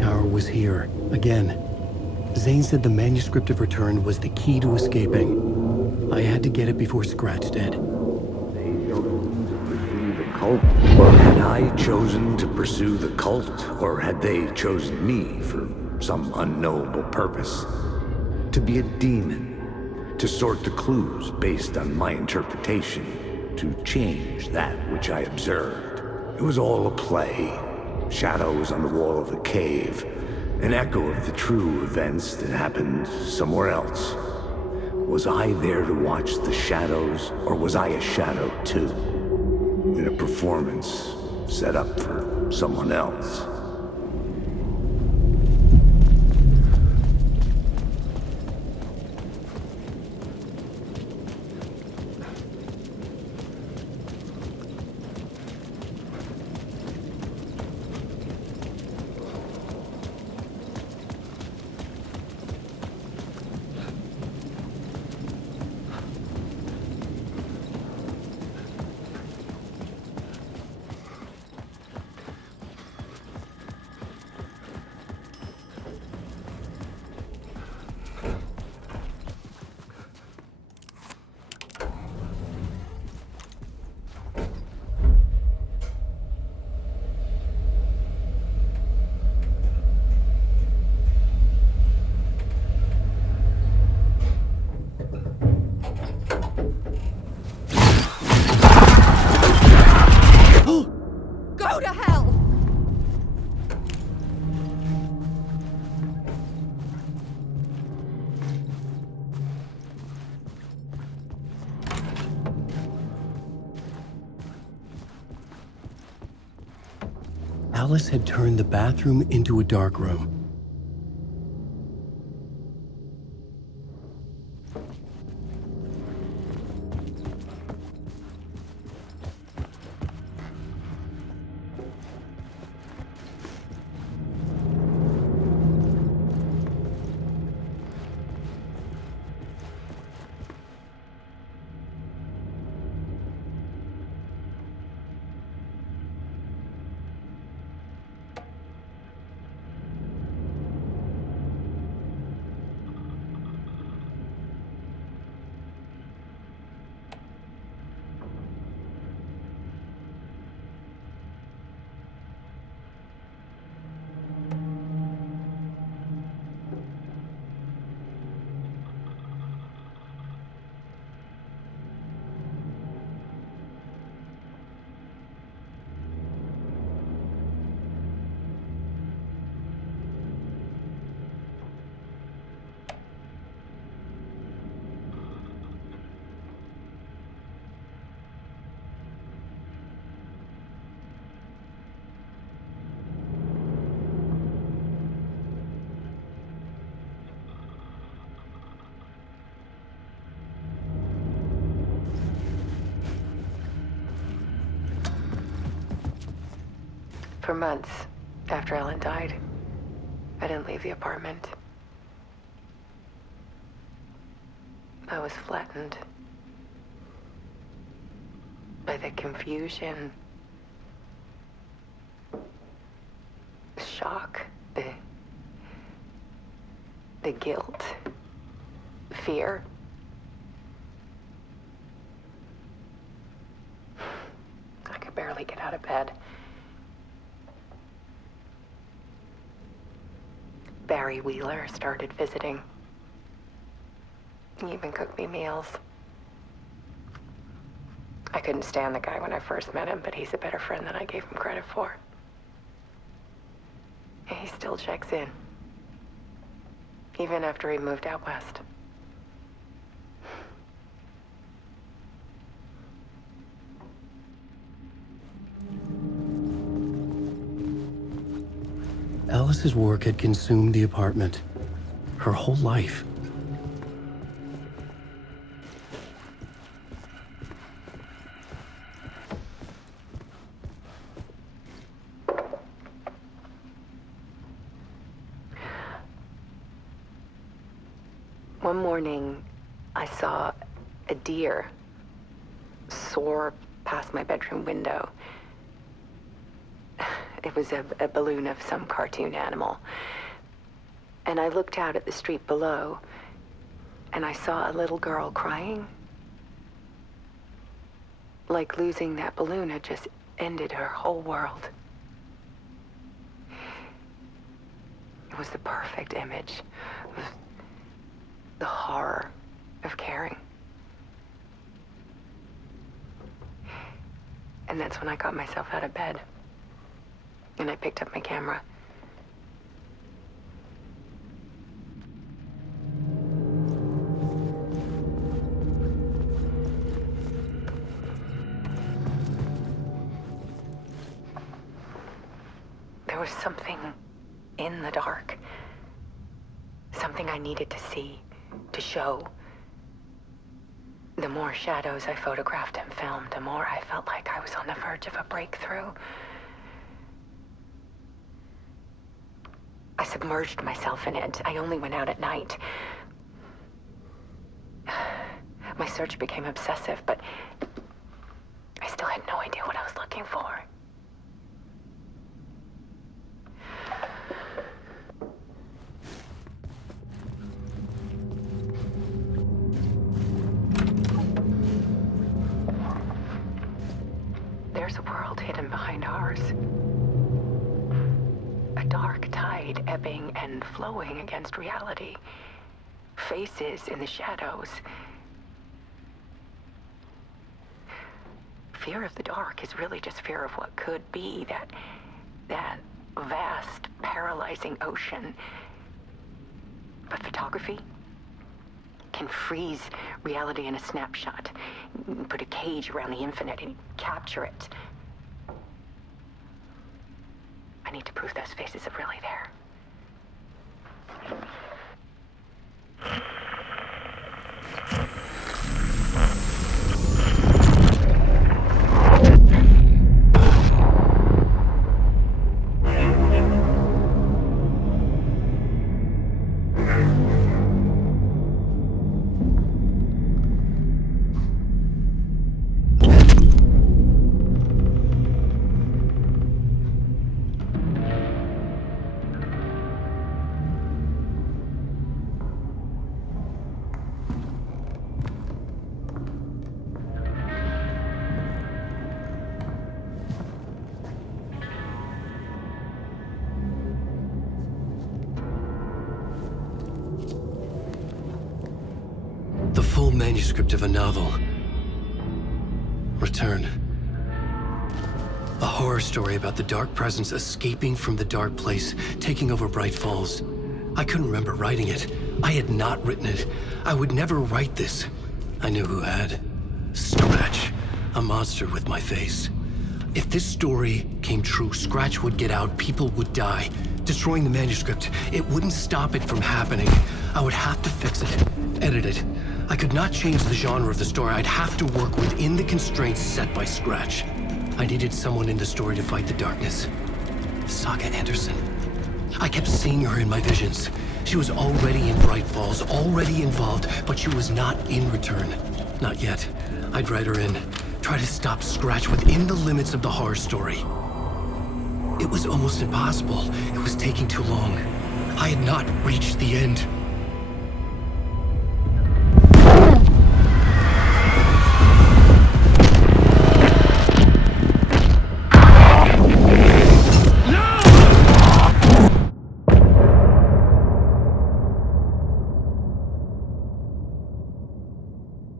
tower was here, again. Zane said the manuscript of Return was the key to escaping. I had to get it before Scratch did. Or had I chosen to pursue the cult, or had they chosen me for some unknowable purpose? To be a demon, to sort the clues based on my interpretation, to change that which I observed. It was all a play. Shadows on the wall of the cave, an echo of the true events that happened somewhere else. Was I there to watch the shadows, or was I a shadow too? In a performance set up for someone else. Go to hell! Alice had turned the bathroom into a dark room. For months after Ellen died, I didn't leave the apartment. I was flattened by the confusion, the shock, the guilt, fear. I could barely get out of bed. Barry Wheeler started visiting. He even cooked me meals. I couldn't stand the guy when I first met him, but he's a better friend than I gave him credit for. And he still checks in, even after he moved out west. Alice's work had consumed the apartment, her whole life. One morning, I saw a deer soar past my bedroom window. It was a balloon of some cartoon animal. And I looked out at the street below, and I saw a little girl crying. Like losing that balloon had just ended her whole world. It was the perfect image of the horror of caring. And that's when I got myself out of bed. And I picked up my camera. There was something in the dark. Something I needed to see, to show. The more shadows I photographed and filmed, the more I felt like I was on the verge of a breakthrough. I submerged myself in it. I only went out at night. My search became obsessive, but I still had no idea what I was looking for. There's a world hidden behind ours. A dark tide ebbing and flowing against reality. Faces in the shadows. Fear of the dark is really just fear of what could be, that vast, paralyzing ocean. But photography can freeze reality in a snapshot. Put a cage around the infinite and capture it. I need to prove those faces are really there. The full manuscript of a novel. Return. A horror story about the dark presence escaping from the dark place, taking over Bright Falls. I couldn't remember writing it. I had not written it. I would never write this. I knew who had. Scratch. A monster with my face. If this story came true, Scratch would get out, people would die. Destroying the manuscript, it wouldn't stop it from happening. I would have to fix it, edit it. I could not change the genre of the story. I'd have to work within the constraints set by Scratch. I needed someone in the story to fight the darkness. Saga Anderson. I kept seeing her in my visions. She was already in Bright Falls, already involved, but she was not in Return. Not yet. I'd write her in. Try to stop Scratch within the limits of the horror story. It was almost impossible. It was taking too long. I had not reached the end.